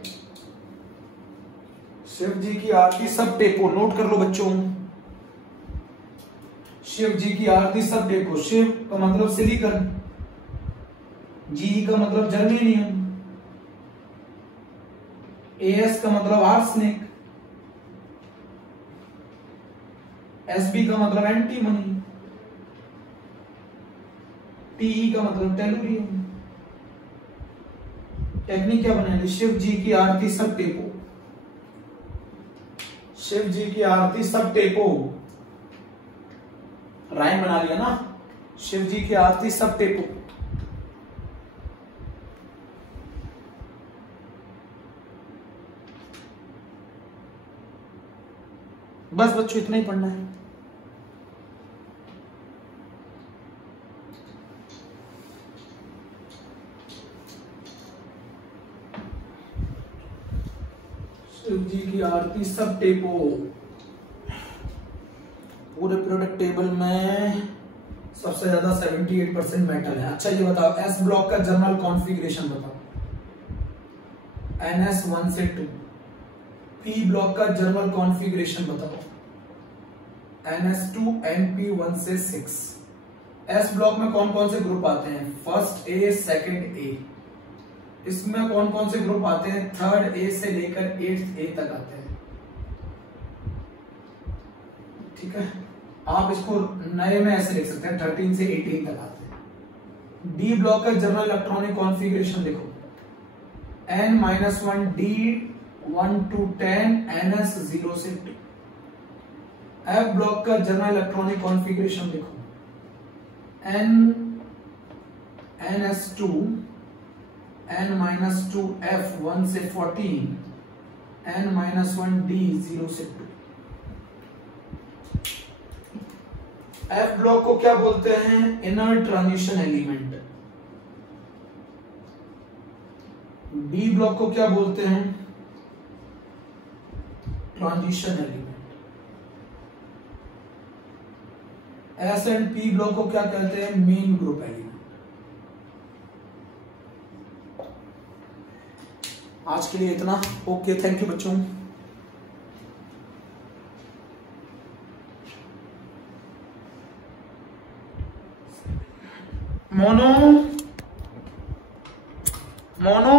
शिव जी की आरती सब टेपो। नोट कर लो बच्चों, शिव जी की आरती सब टेपो। शिव का मतलब सिलिकॉन, जी का मतलब जर्मेनियम, एस का मतलब आर्सेनिक, एसबी का मतलब एंटीमनी, टीई का मतलब टेलुरियम, टेक्निक क्या बनाएंगे, शिव जी की आरती सब टेपो, शिव जी की आरती सब टेपो, राइम बना लिया ना, शिव जी की आरती सब टेपो। बस बच्चों इतना ही पढ़ना है। शिव जी की आरती सब टेपो। पूरे प्रोडक्ट टेबल में सबसे ज्यादा 78% मेटल है। अच्छा ये बताओ एस ब्लॉक का जर्नल कॉन्फ़िगरेशन बताओ, NS 1 से 2। पी ब्लॉक का जर्नल कॉन्फ़िगरेशन बताओ, NS2 NP 1 से 6। एस ब्लॉक में कौन कौन से ग्रुप आते हैं, फर्स्ट ए सेकंड ए। इसमें कौन कौन से ग्रुप आते हैं, थर्ड ए से लेकर 8th ए तक आते हैं। ठीक है, आप इसको नए में ऐसे लिख सकते हैं 13 से 18 तक आते हैं। डी ब्लॉक का जनरल इलेक्ट्रॉनिक कॉन्फ़िगरेशन देखो, N-1 D 1 to 10 NS 0 से 2। एफ ब्लॉक का जनरल इलेक्ट्रॉनिक कॉन्फ़िगरेशन देखो, NS2 N-2 F 1 से 14 N-1 D 0 से 2। एफ ब्लॉक को क्या बोलते हैं, inner transition element. D block को क्या बोलते हैं, transition element. S and P block को क्या कहते हैं, मेन ग्रुप एलिमेंट। आज के लिए इतना, ओके थैंक यू बच्चों। Mono mono